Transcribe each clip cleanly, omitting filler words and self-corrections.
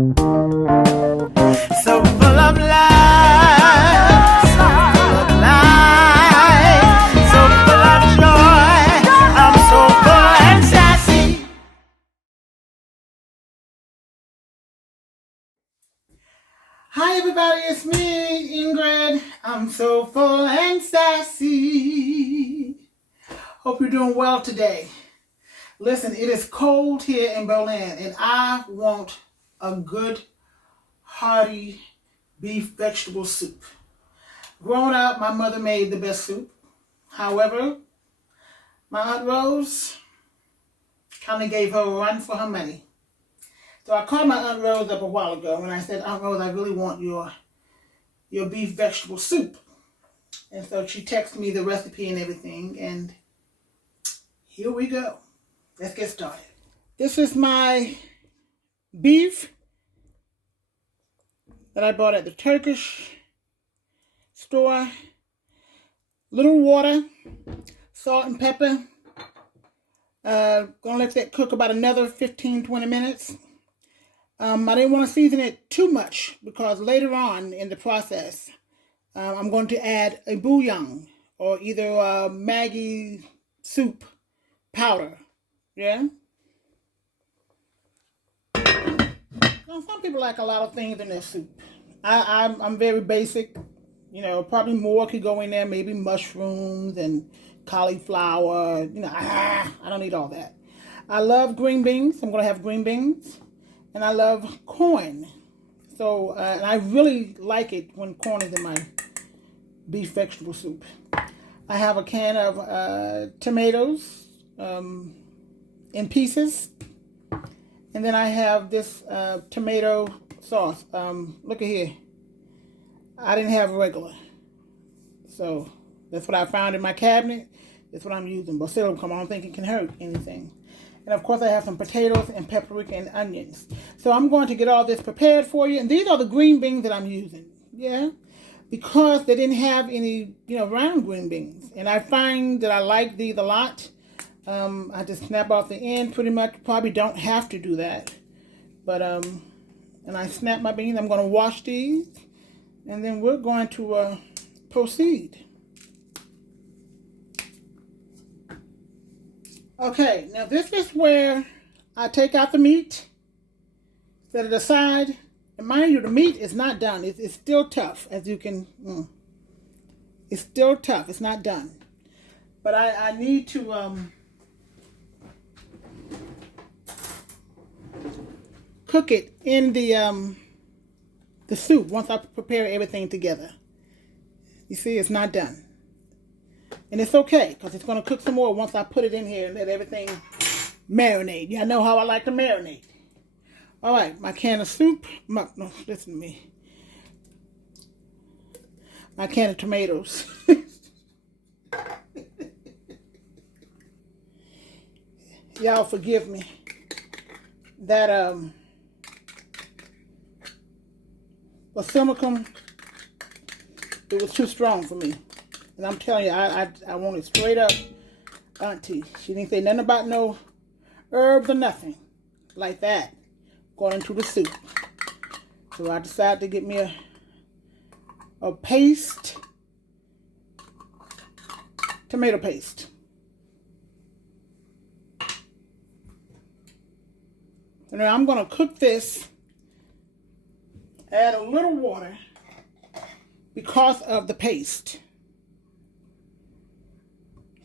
So full of life, so full of life, so full of joy. I'm so full and sassy. Hi everybody, it's me, Ingrid. I'm so full and sassy. Hope you're doing well today. Listen, it is cold here in Berlin, and I want a good, hearty beef vegetable soup. Growing up, my mother made the best soup. However, my Aunt Rose kind of gave her a run for her money. So I called my Aunt Rose up a while ago, and I said, Aunt Rose, I really want your beef vegetable soup. And so she texted me the recipe and everything, and here we go. Let's get started. This is my beef that I bought at the Turkish store. Little water, salt and pepper. Gonna let that cook about another 15-20 minutes. I didn't want to season it too much because later on in the process, I'm going to add a bouillon or either a Maggie soup powder. Yeah. Now, some people like a lot of things in their soup. I'm very basic. You know, probably more could go in there. Maybe mushrooms and cauliflower. You know, I don't need all that. I love green beans. I'm gonna have green beans, and I love corn. So, and I really like it when corn is in my beef vegetable soup. I have a can of tomatoes. In pieces, and then I have this tomato sauce. Look at here. I didn't have regular, so that's what I found in my cabinet. That's what I'm using. Basilicum, I don't think it can hurt anything. And of course I have some potatoes and paprika and onions. So I'm going to get all this prepared for you, and these are the green beans that I'm using. Yeah, because they didn't have any, round green beans, and I find that I like these a lot. I just snap off the end pretty much. Probably don't have to do that. But, and I snap my beans. I'm going to wash these. And then we're going to proceed. Okay, now this is where I take out the meat. Set it aside. And mind you, the meat is not done. It's still tough, as you can. It's still tough. It's not done. But I need to... cook it in the soup once I prepare everything together. You see, it's not done. And it's okay, because it's going to cook some more once I put it in here and let everything marinate. Y'all know how I like to marinate. All right, my can of soup. No, listen to me. My can of tomatoes. Y'all forgive me. That, basilicum, it was too strong for me. And I'm telling you, I want it straight up auntie. She didn't say nothing about no herbs or nothing like that going into the soup. So I decided to get me a paste, tomato paste. And now I'm going to cook this. Add a little water because of the paste.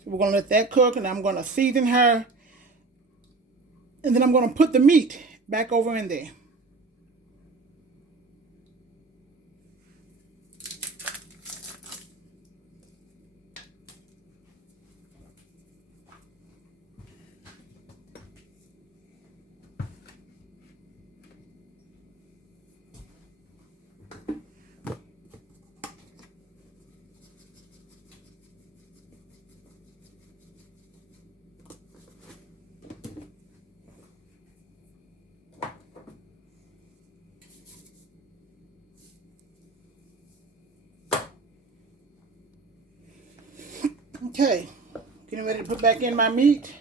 So we're going to let that cook, and I'm going to season her. And then I'm going to put the meat back over in there. Okay, getting ready to put back in my meat.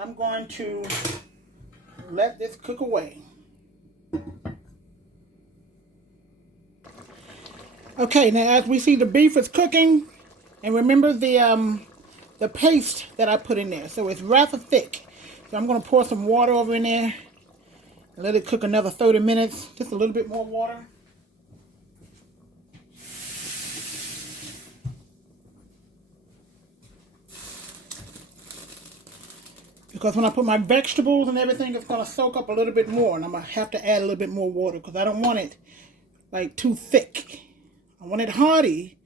I'm going to let this cook away. Okay, now as we see the beef is cooking, and remember the paste that I put in there. So it's rather thick. So I'm going to pour some water over in there and let it cook another 30 minutes. Just a little bit more water. Because when I put my vegetables and everything, it's going to soak up a little bit more. And I'm going to have to add a little bit more water because I don't want it like too thick. I want it hearty,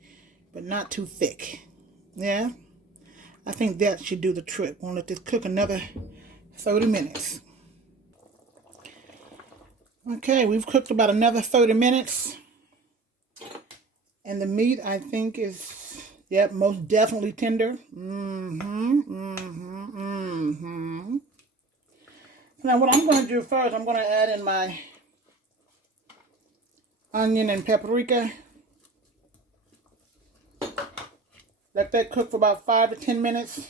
but not too thick. Yeah? I think that should do the trick. We'll let this cook another 30 minutes. Okay, we've cooked about another 30 minutes. And the meat, I think, is, yep, most definitely tender. Now, what I'm going to do first, I'm going to add in my onion and paprika. Let that cook for about 5 to 10 minutes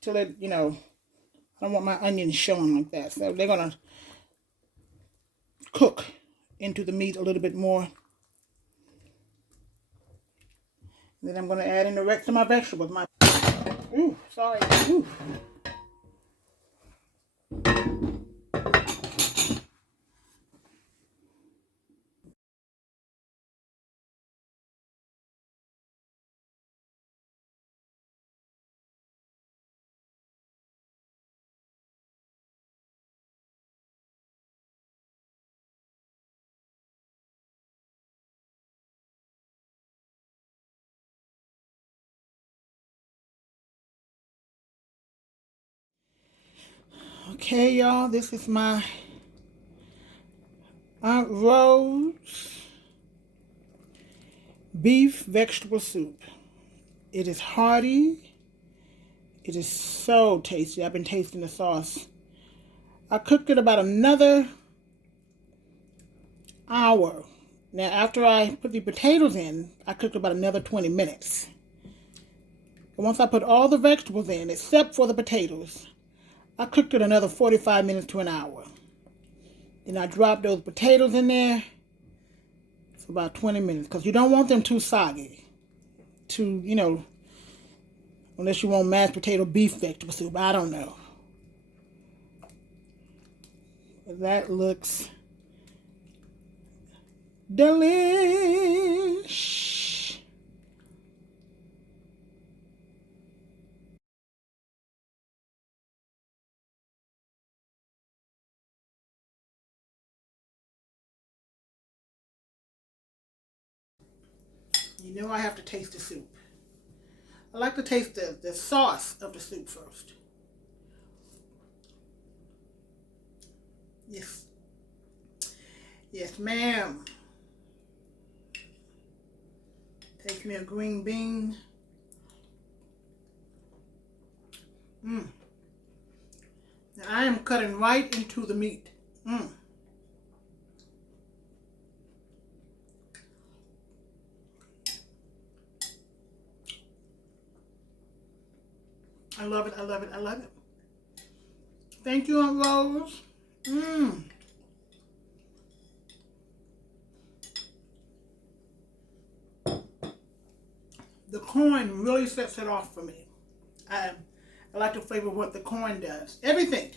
till it, you know, I don't want my onions showing like that. So they're going to cook into the meat a little bit more. And then I'm going to add in the rest of my vegetables. Ooh, sorry. Ooh. Okay, y'all, this is my Aunt Rose beef vegetable soup. It is hearty. It is so tasty. I've been tasting the sauce. I cooked it about another hour. Now, after I put the potatoes in, I cooked about another 20 minutes. And once I put all the vegetables in, except for the potatoes, I cooked it another 45 minutes to an hour. Then I dropped those potatoes in there for about 20 minutes because you don't want them too soggy. Too, you know, unless you want mashed potato beef vegetable soup. I don't know. That looks delish. You know I have to taste the soup. I like to taste the sauce of the soup first. Yes. Yes, ma'am. Take me a green bean. Now I am cutting right into the meat. I love it, I love it, I love it. Thank you, Aunt Rose. The corn really sets it off for me. I like the flavor of what the corn does. Everything.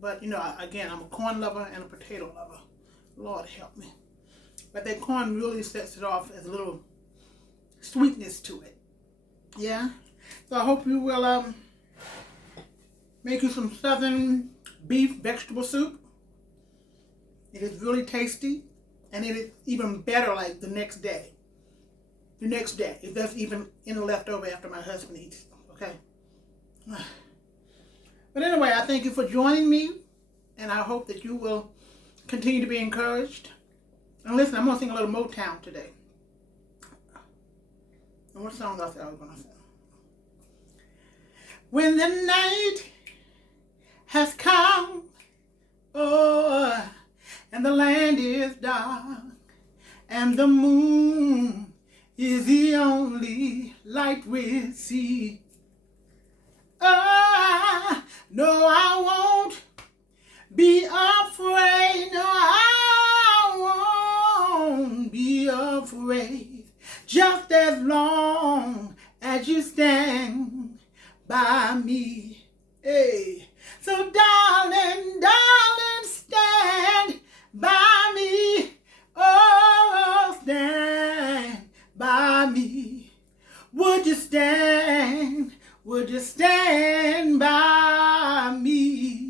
But, you know, again, I'm a corn lover and a potato lover. Lord help me. But that corn really sets it off as a little sweetness to it. Yeah? So I hope you will make you some Southern beef vegetable soup. It is really tasty. And it is even better like the next day. The next day, if there's even any leftover after my husband eats. Okay? But anyway, I thank you for joining me. And I hope that you will continue to be encouraged. And listen, I'm going to sing a little Motown today. And what song I said I was going to sing? When the night has come, oh, and the land is dark, and the moon is the only light we see. Oh, no, I won't be afraid. No, I won't be afraid. by me. Hey. So darling, darling, stand by me. Oh, stand by me. Would you stand? Would you stand by me?